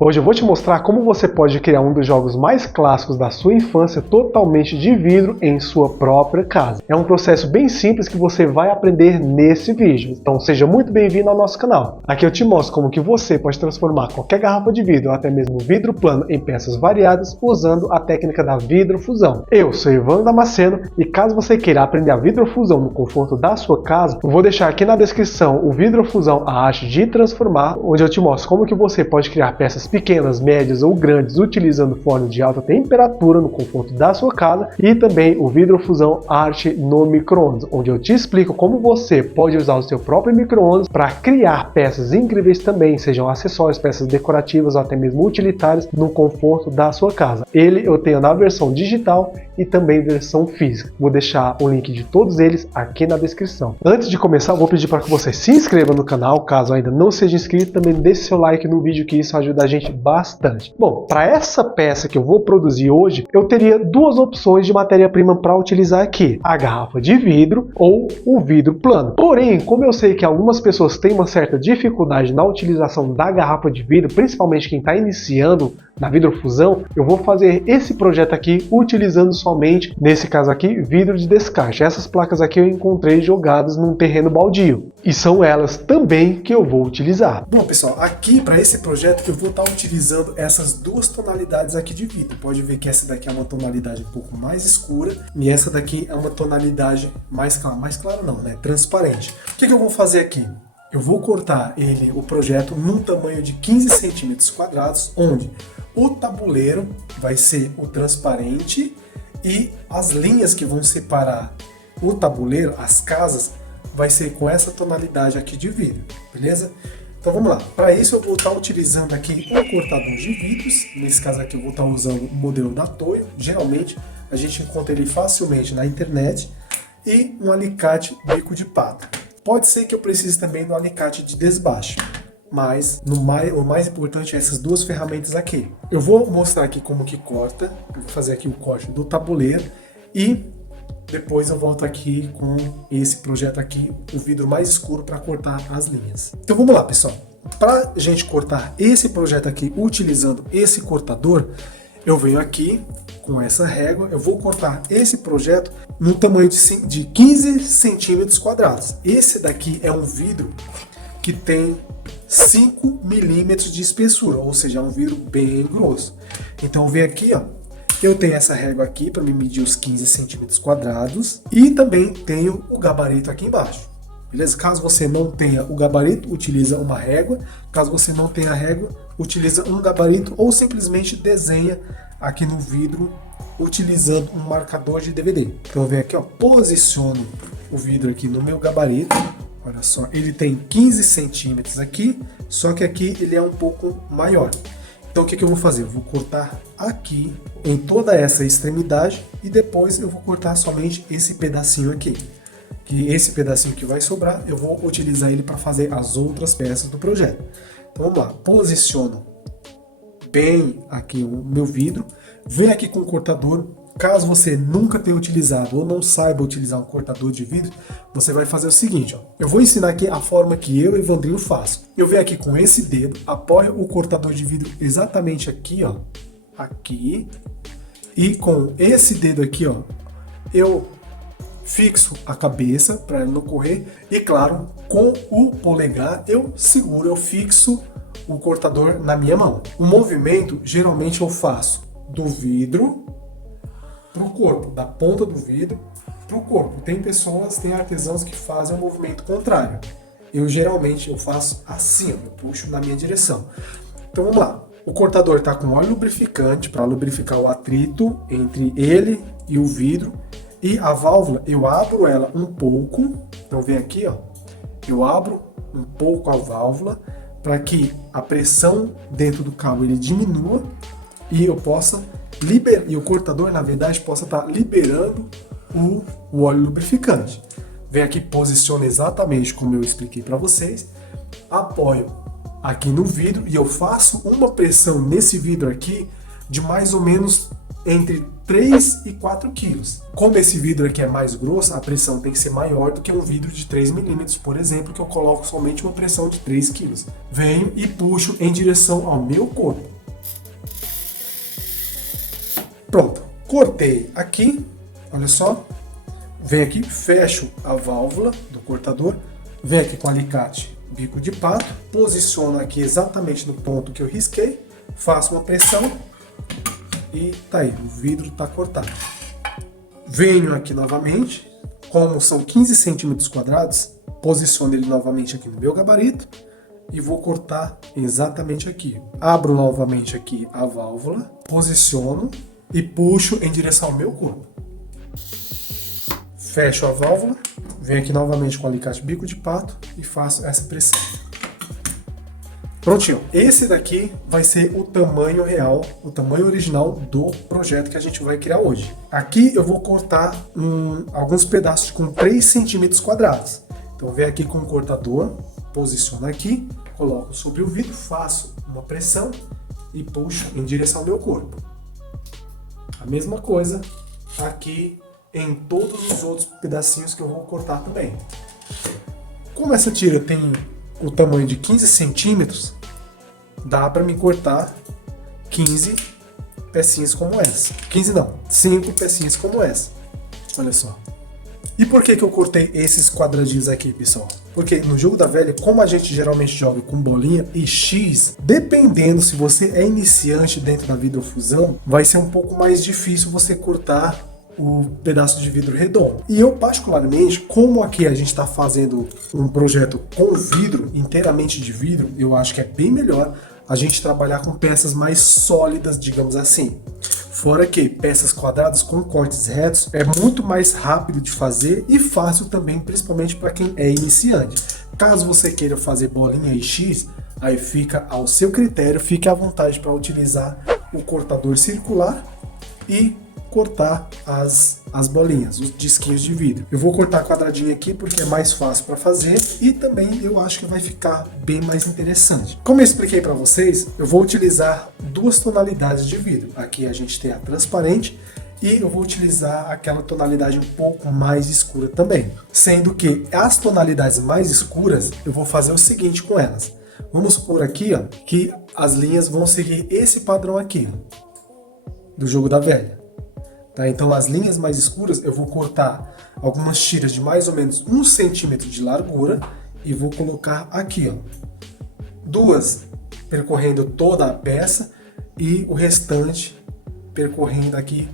Hoje eu vou te mostrar como você pode criar um dos jogos mais clássicos da sua infância totalmente de vidro em sua própria casa. É um processo bem simples que você vai aprender nesse vídeo, então seja muito bem-vindo ao nosso canal. Aqui eu te mostro como que você pode transformar qualquer garrafa de vidro ou até mesmo vidro plano em peças variadas usando a técnica da vidrofusão. Eu sou Ivan Damasceno e caso você queira aprender a vidrofusão no conforto da sua casa, eu vou deixar aqui na descrição o Vidrofusão, a arte de transformar, onde eu te mostro como que você pode criar peças pequenas, médias ou grandes utilizando forno de alta temperatura no conforto da sua casa, e também o Vidrofusão Arte no micro-ondas, onde eu te explico como você pode usar o seu próprio micro-ondas para criar peças incríveis também, sejam acessórios, peças decorativas ou até mesmo utilitárias no conforto da sua casa. Ele eu tenho na versão digital e também versão física. Vou deixar o link de todos eles aqui na descrição. Antes de começar, eu vou pedir para que você se inscreva no canal, caso ainda não seja inscrito, também deixe seu like no vídeo, que isso ajuda a gente bastante. Bom, para essa peça que eu vou produzir hoje, eu teria duas opções de matéria-prima para utilizar aqui: a garrafa de vidro ou o vidro plano. Porém, como eu sei que algumas pessoas têm uma certa dificuldade na utilização da garrafa de vidro, principalmente quem está iniciando na vidrofusão, eu vou fazer esse projeto aqui utilizando somente, nesse caso aqui, vidro de descarte. Essas placas aqui eu encontrei jogadas num terreno baldio e são elas também que eu vou utilizar. Bom, pessoal, aqui para esse projeto que eu vou estar utilizando essas duas tonalidades aqui de vidro. Pode ver que essa daqui é uma tonalidade um pouco mais escura e essa daqui é uma tonalidade mais clara não, né? Transparente. O que eu vou fazer aqui? Eu vou cortar o projeto num tamanho de 15 centímetros quadrados, onde o tabuleiro vai ser o transparente e as linhas que vão separar o tabuleiro, as casas, vai ser com essa tonalidade aqui de vidro, beleza? Então vamos lá. Para isso eu vou estar utilizando aqui um cortador de vidros. Nesse caso aqui eu vou estar usando o modelo da Toyo. Geralmente a gente encontra ele facilmente na internet. E um alicate bico de pata. Pode ser que eu precise também do alicate de desbaste, mas o mais importante é essas duas ferramentas aqui. Eu vou mostrar aqui como que corta, eu vou fazer aqui o corte do tabuleiro e depois eu volto aqui com esse projeto aqui, o vidro mais escuro, para cortar as linhas. Então vamos lá, pessoal. Para a gente cortar esse projeto aqui utilizando esse cortador, eu venho aqui com essa régua, eu vou cortar esse projeto no tamanho de 15 centímetros quadrados. Esse daqui é um vidro que tem 5 milímetros de espessura, ou seja, é um vidro bem grosso. Então eu venho aqui, ó, eu tenho essa régua aqui para me medir os 15 centímetros quadrados e também tenho o gabarito aqui embaixo. Beleza? Caso você não tenha o gabarito, utiliza uma régua. Caso você não tenha a régua, utiliza um gabarito ou simplesmente desenha aqui no vidro utilizando um marcador de DVD. Então eu venho aqui, ó, posiciono o vidro aqui no meu gabarito. Olha só, ele tem 15 centímetros aqui, só que aqui ele é um pouco maior. Então o que eu vou fazer? Eu vou cortar aqui em toda essa extremidade e depois eu vou cortar somente esse pedacinho aqui. Que esse pedacinho que vai sobrar, eu vou utilizar ele para fazer as outras peças do projeto. Então vamos lá, posiciono bem aqui o meu vidro, venho aqui com o cortador. Caso você nunca tenha utilizado ou não saiba utilizar um cortador de vidro, você vai fazer o seguinte, ó. Eu vou ensinar aqui a forma que eu, Evandrinho, faço. Eu venho aqui com esse dedo, apoio o cortador de vidro exatamente aqui, ó, aqui, e com esse dedo aqui, ó, eu fixo a cabeça para ele não correr e, claro, com o polegar eu seguro, eu fixo o cortador na minha mão. O movimento geralmente eu faço do vidro para o corpo, da ponta do vidro para o corpo. Tem artesãos que fazem o movimento contrário. Geralmente eu faço assim, eu puxo na minha direção. Então vamos lá. O cortador está com óleo lubrificante para lubrificar o atrito entre ele e o vidro. E a válvula, eu abro ela um pouco. Então vem aqui, ó. Eu abro um pouco a válvula para que a pressão dentro do cabo ele diminua e eu possa liberar, e o cortador na verdade possa estar liberando o óleo lubrificante. Vem aqui, posiciona exatamente como eu expliquei para vocês, apoio aqui no vidro e eu faço uma pressão nesse vidro aqui de mais ou menos entre 3 e 4 quilos. Como esse vidro aqui é mais grosso, a pressão tem que ser maior do que um vidro de 3 milímetros, por exemplo, que eu coloco somente uma pressão de 3 quilos. Venho e puxo em direção ao meu corpo. Pronto, cortei aqui, olha só. Venho aqui, fecho a válvula do cortador, venho aqui com o alicate bico de pato, posiciono aqui exatamente no ponto que eu risquei, faço uma pressão e tá aí, o vidro tá cortado. Venho aqui novamente, como são 15 centímetros quadrados, posiciono ele novamente aqui no meu gabarito e vou cortar exatamente aqui. Abro novamente aqui a válvula, posiciono e puxo em direção ao meu corpo. Fecho a válvula, venho aqui novamente com o alicate bico de pato e faço essa pressão. Prontinho. Esse daqui vai ser o tamanho real, o tamanho original do projeto que a gente vai criar hoje. Aqui eu vou cortar alguns pedaços com 3 centímetros quadrados. Então venho aqui com o cortador, posiciono aqui, coloco sobre o vidro, faço uma pressão e puxo em direção ao meu corpo. A mesma coisa aqui em todos os outros pedacinhos que eu vou cortar também. Como essa tira tem o tamanho de 15 centímetros, dá para me cortar 15 pecinhas como essa. 15 não, 5 pecinhas como essa. Olha só. E por que eu cortei esses quadradinhos aqui, pessoal? Porque no jogo da velha, como a gente geralmente joga com bolinha e X, dependendo se você é iniciante dentro da vidrofusão, vai ser um pouco mais difícil você cortar o pedaço de vidro redondo. E eu particularmente, como aqui a gente está fazendo um projeto com vidro, inteiramente de vidro, eu acho que é bem melhor a gente trabalhar com peças mais sólidas, digamos assim. Fora que peças quadradas com cortes retos é muito mais rápido de fazer e fácil também, principalmente para quem é iniciante. Caso você queira fazer bolinha e X, aí fica ao seu critério, fique à vontade para utilizar o cortador circular e cortar as bolinhas, os disquinhos de vidro. Eu vou cortar quadradinho aqui porque é mais fácil para fazer e também eu acho que vai ficar bem mais interessante. Como eu expliquei para vocês, eu vou utilizar 2 tonalidades de vidro. Aqui a gente tem a transparente e eu vou utilizar aquela tonalidade um pouco mais escura também. Sendo que as tonalidades mais escuras, eu vou fazer o seguinte com elas. Vamos supor aqui, ó, que as linhas vão seguir esse padrão aqui, ó, do jogo da velha. Tá, então as linhas mais escuras eu vou cortar algumas tiras de mais ou menos 1 centímetro de largura e vou colocar aqui, ó, 2 percorrendo toda a peça e o restante percorrendo aqui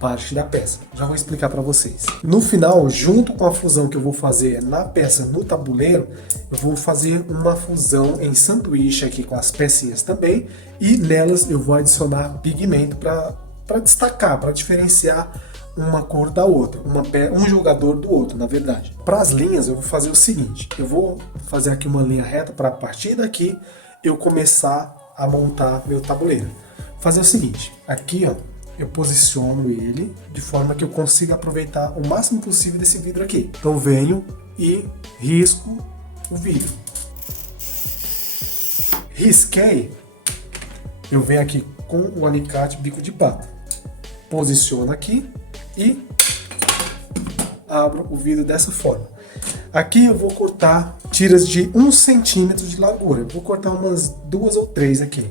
parte da peça. Já vou explicar para vocês. No final, junto com a fusão que eu vou fazer na peça no tabuleiro, eu vou fazer uma fusão em sanduíche aqui com as pecinhas também e nelas eu vou adicionar pigmento para destacar, para diferenciar uma cor da outra, um jogador do outro, na verdade. Para as linhas eu vou fazer o seguinte, eu vou fazer aqui uma linha reta para a partir daqui eu começar a montar meu tabuleiro. Vou fazer o seguinte, aqui ó, eu posiciono ele de forma que eu consiga aproveitar o máximo possível desse vidro aqui. Então venho e risco o vidro. Risquei, eu venho aqui com o alicate bico de pato. Posiciono aqui e abro o vidro dessa forma. Aqui eu vou cortar tiras de 1 centímetro de largura. Eu vou cortar umas 2 ou 3 aqui.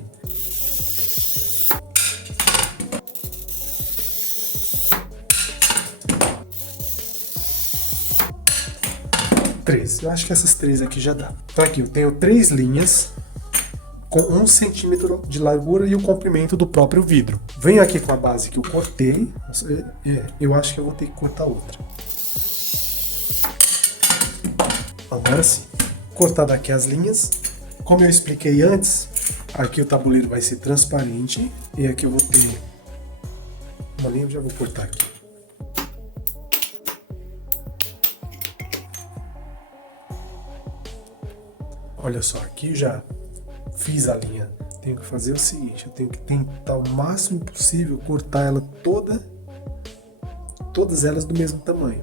Eu acho que essas 3 aqui já dá. Então aqui eu tenho 3 linhas com 1 centímetro de largura e o comprimento do próprio vidro. Venho aqui com a base que eu cortei. Eu acho que eu vou ter que cortar outra. Agora sim. Cortar daqui as linhas. Como eu expliquei antes, aqui o tabuleiro vai ser transparente. E aqui eu vou ter uma linha, eu já vou cortar aqui. Olha só, aqui eu já fiz a linha. Tenho que fazer o seguinte, eu tenho que tentar o máximo possível cortar ela todas elas do mesmo tamanho.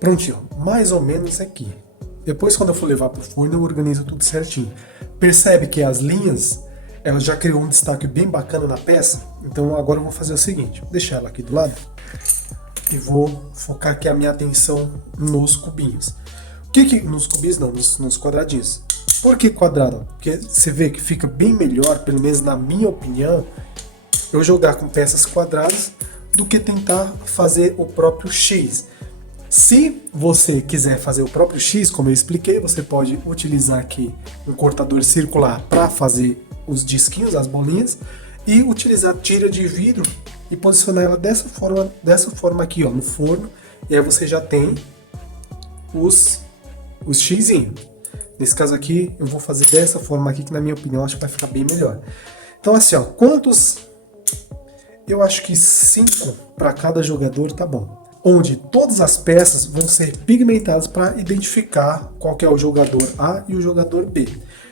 Prontinho, mais ou menos aqui. Depois, quando eu for levar pro forno, eu organizo tudo certinho. Percebe que as linhas, ela já criou um destaque bem bacana na peça? Então agora eu vou fazer o seguinte, vou deixar ela aqui do lado e vou focar aqui a minha atenção nos cubinhos. Nos cubinhos não, nos quadradinhos. Por que quadrado? Porque você vê que fica bem melhor, pelo menos na minha opinião, eu jogar com peças quadradas do que tentar fazer o próprio X. Se você quiser fazer o próprio X, como eu expliquei, você pode utilizar aqui um cortador circular para fazer os disquinhos, as bolinhas, e utilizar tira de vidro e posicionar ela dessa forma aqui, ó, no forno, e aí você já tem os xizinhos. Nesse caso aqui, eu vou fazer dessa forma aqui, que na minha opinião acho que vai ficar bem melhor. Então assim, ó, quantos? Eu acho que 5 para cada jogador tá bom. Onde todas as peças vão ser pigmentadas para identificar qual que é o jogador A e o jogador B.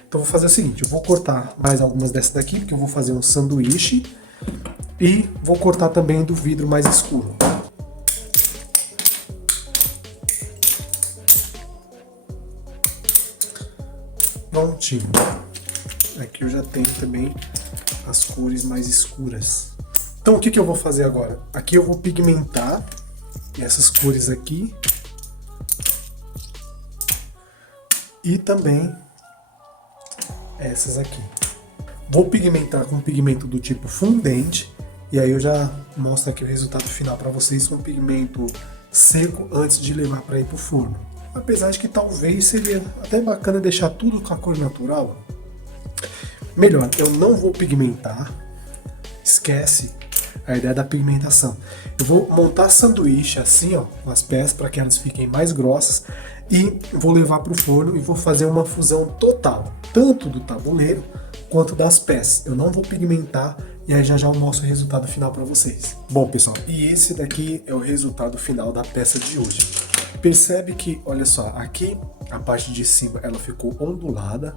Então eu vou fazer o seguinte, eu vou cortar mais algumas dessas daqui, porque eu vou fazer um sanduíche, e vou cortar também do vidro mais escuro. Prontinho. Aqui eu já tenho também as cores mais escuras. Então o que eu vou fazer agora? Aqui eu vou pigmentar essas cores aqui e também essas aqui. Vou pigmentar com pigmento do tipo fundente e aí eu já mostro aqui o resultado final para vocês com pigmento seco antes de levar para ir pro forno. Apesar de que talvez seria até bacana deixar tudo com a cor natural. Melhor, eu não vou pigmentar, esquece a ideia da pigmentação. Eu vou montar sanduíche assim, ó, com as peças para que elas fiquem mais grossas e vou levar para o forno e vou fazer uma fusão total, tanto do tabuleiro quanto das peças. Eu não vou pigmentar e aí já eu mostro o resultado final para vocês. Bom, pessoal, e esse daqui é o resultado final da peça de hoje. Percebe que, olha só, aqui a parte de cima ela ficou ondulada.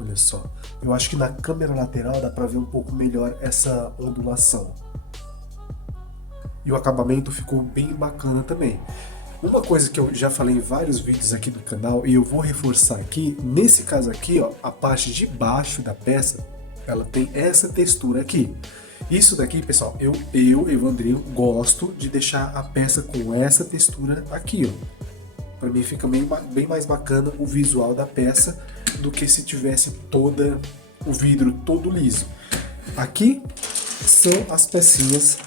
Olha só, eu acho que na câmera lateral dá para ver um pouco melhor essa ondulação. E o acabamento ficou bem bacana também. Uma coisa que eu já falei em vários vídeos aqui do canal e eu vou reforçar aqui, nesse caso aqui, ó, a parte de baixo da peça, ela tem essa textura aqui. Isso daqui, pessoal, eu Evandrinho, gosto de deixar a peça com essa textura aqui, ó. Para mim fica bem mais bacana o visual da peça do que se tivesse o vidro todo liso. Aqui são as pecinhas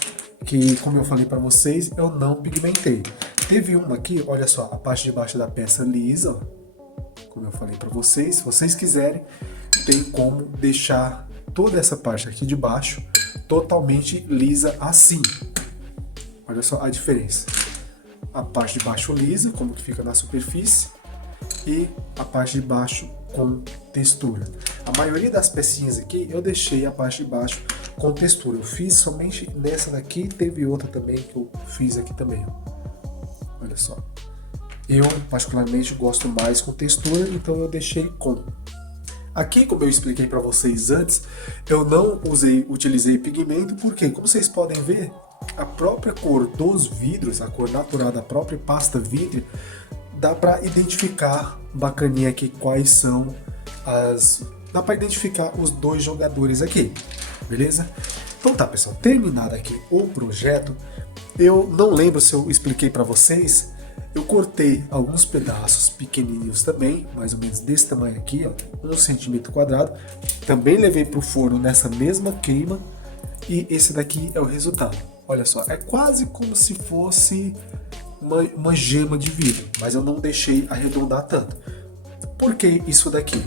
que, como eu falei para vocês, eu não pigmentei. Teve uma aqui, olha só, a parte de baixo da peça lisa, ó, como eu falei para vocês. Se vocês quiserem, tem como deixar toda essa parte aqui de baixo totalmente lisa assim. Olha só a diferença. A parte de baixo lisa, como que fica na superfície, e a parte de baixo com textura. A maioria das pecinhas aqui eu deixei a parte de baixo com textura. Eu fiz somente nessa daqui, teve outra também que eu fiz aqui também. Olha só. Eu particularmente gosto mais com textura, então eu deixei com. Aqui, como eu expliquei para vocês antes, eu não utilizei pigmento, porque, como vocês podem ver, a própria cor dos vidros, a cor natural da própria pasta vítrea, dá para identificar bacaninha aqui quais são dá para identificar os dois jogadores aqui, beleza? Então tá, pessoal, terminado aqui o projeto, eu não lembro se eu expliquei para vocês, eu cortei alguns pedaços pequenininhos também, mais ou menos desse tamanho aqui, ó, 1 centímetro quadrado, também levei para o forno nessa mesma queima e esse daqui é o resultado. Olha só, é quase como se fosse uma gema de vidro, mas eu não deixei arredondar tanto. Por que isso daqui?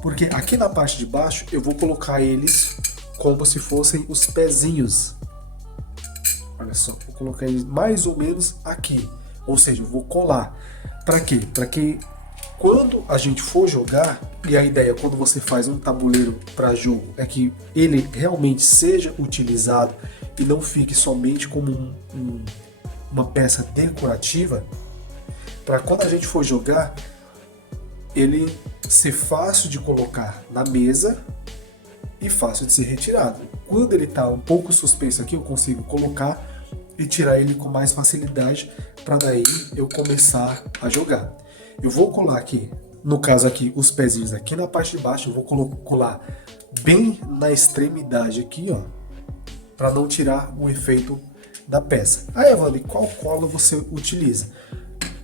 Porque aqui na parte de baixo eu vou colocar eles como se fossem os pezinhos. Olha só, vou colocar eles mais ou menos aqui. Ou seja, eu vou colar. Para quê? Para que quando a gente for jogar, e a ideia quando você faz um tabuleiro para jogo é que ele realmente seja utilizado e não fique somente como uma peça decorativa, para quando a gente for jogar, ele ser fácil de colocar na mesa e fácil de ser retirado. Quando ele está um pouco suspenso aqui, eu consigo colocar e tirar ele com mais facilidade para daí eu começar a jogar. Eu vou colar aqui, no caso aqui, os pezinhos aqui na parte de baixo, eu vou colar bem na extremidade aqui, ó, para não tirar o efeito da peça. Aí, Evandro, qual cola você utiliza?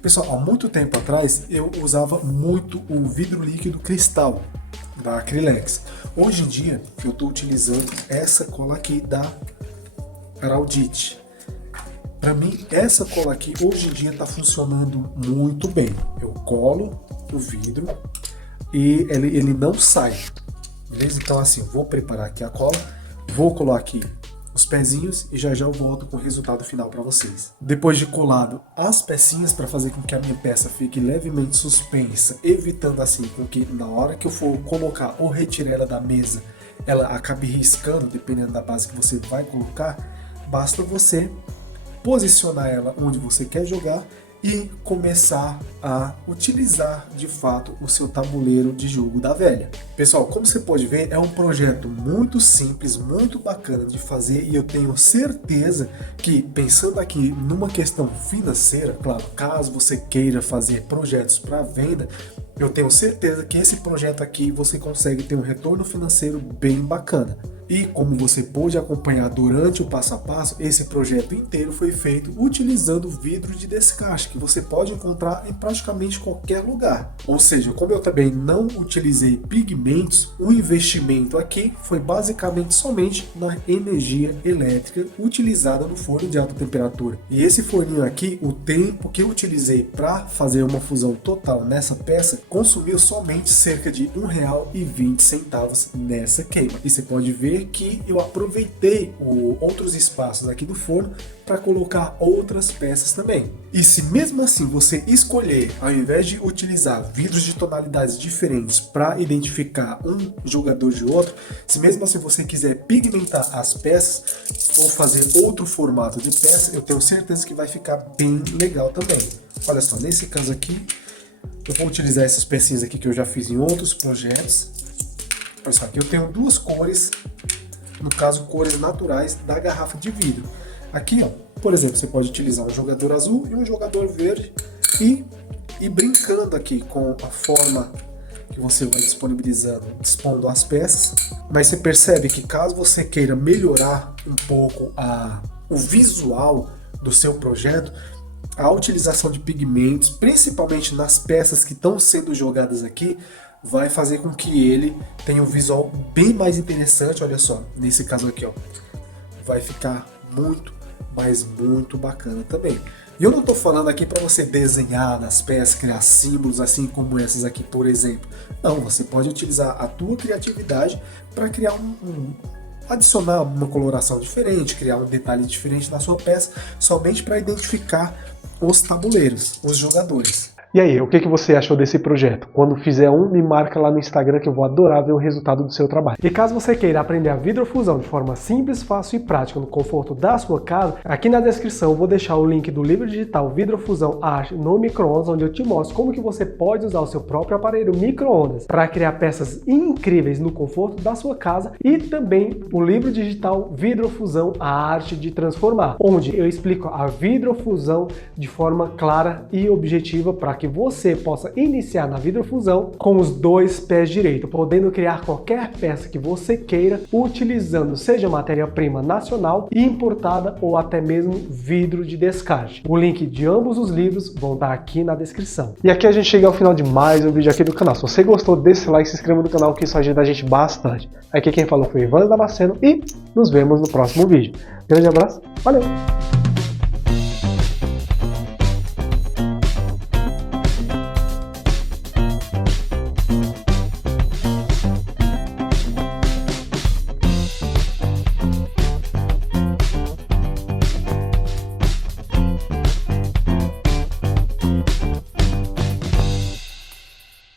Pessoal, há muito tempo atrás eu usava muito o vidro líquido cristal da Acrylex. Hoje em dia eu estou utilizando essa cola aqui da Araldite. Para mim, essa cola aqui hoje em dia está funcionando muito bem. Eu colo o vidro e ele não sai. Beleza? Então assim, vou preparar aqui a cola, vou colar aqui os pezinhos e já eu volto com o resultado final para vocês. Depois de colado as pecinhas, para fazer com que a minha peça fique levemente suspensa, evitando assim com que na hora que eu for colocar ou retirar ela da mesa, ela acabe riscando, dependendo da base que você vai colocar, basta você posicionar ela onde você quer jogar e começar a utilizar de fato o seu tabuleiro de jogo da velha. Pessoal, como você pode ver, é um projeto muito simples, muito bacana de fazer, e eu tenho certeza que, pensando aqui numa questão financeira, claro, caso você queira fazer projetos para venda, eu tenho certeza que esse projeto aqui você consegue ter um retorno financeiro bem bacana. E como você pôde acompanhar durante o passo a passo, esse projeto inteiro foi feito utilizando vidro de descarte, que você pode encontrar em praticamente qualquer lugar. Ou seja, como eu também não utilizei pigmentos, o investimento aqui foi basicamente somente na energia elétrica utilizada no forno de alta temperatura. E esse forninho aqui, o tempo que eu utilizei para fazer uma fusão total nessa peça, consumiu somente cerca de R$ 1,20 nessa queima. E você pode ver que eu aproveitei outros espaços aqui do forno para colocar outras peças também. E se mesmo assim você escolher, ao invés de utilizar vidros de tonalidades diferentes para identificar um jogador de outro, se mesmo assim você quiser pigmentar as peças ou fazer outro formato de peça, eu tenho certeza que vai ficar bem legal também. Olha só, nesse caso aqui, eu vou utilizar essas pecinhas aqui que eu já fiz em outros projetos. Olha só, aqui eu tenho duas cores, no caso cores naturais da garrafa de vidro. Aqui, ó, por exemplo, você pode utilizar um jogador azul e um jogador verde e ir brincando aqui com a forma que você vai dispondo as peças. Mas você percebe que caso você queira melhorar um pouco o visual do seu projeto, a utilização de pigmentos, principalmente nas peças que estão sendo jogadas aqui, vai fazer com que ele tenha um visual bem mais interessante. Olha só, nesse caso aqui, ó, vai ficar muito, mas muito bacana também. E eu não estou falando aqui para você desenhar nas peças, criar símbolos assim como essas aqui, por exemplo. Não, você pode utilizar a tua criatividade para criar adicionar uma coloração diferente, criar um detalhe diferente na sua peça, somente para identificar os tabuleiros, os jogadores. E aí, o que você achou desse projeto? Quando fizer me marca lá no Instagram que eu vou adorar ver o resultado do seu trabalho. E caso você queira aprender a vidrofusão de forma simples, fácil e prática no conforto da sua casa, aqui na descrição eu vou deixar o link do livro digital Vidrofusão Arte no Micro-ondas, onde eu te mostro como que você pode usar o seu próprio aparelho micro-ondas para criar peças incríveis no conforto da sua casa, e também o livro digital Vidrofusão, a arte de transformar, onde eu explico a vidrofusão de forma clara e objetiva para que você possa iniciar na vidrofusão com os dois pés direitos, podendo criar qualquer peça que você queira, utilizando seja matéria-prima nacional e importada ou até mesmo vidro de descarte. O link de ambos os livros vão estar aqui na descrição. E aqui a gente chega ao final de mais um vídeo aqui do canal. Se você gostou, deixa o like, se inscreva no canal, que isso ajuda a gente bastante. Aqui quem falou foi Evandro Damasceno e nos vemos no próximo vídeo. Grande abraço, valeu!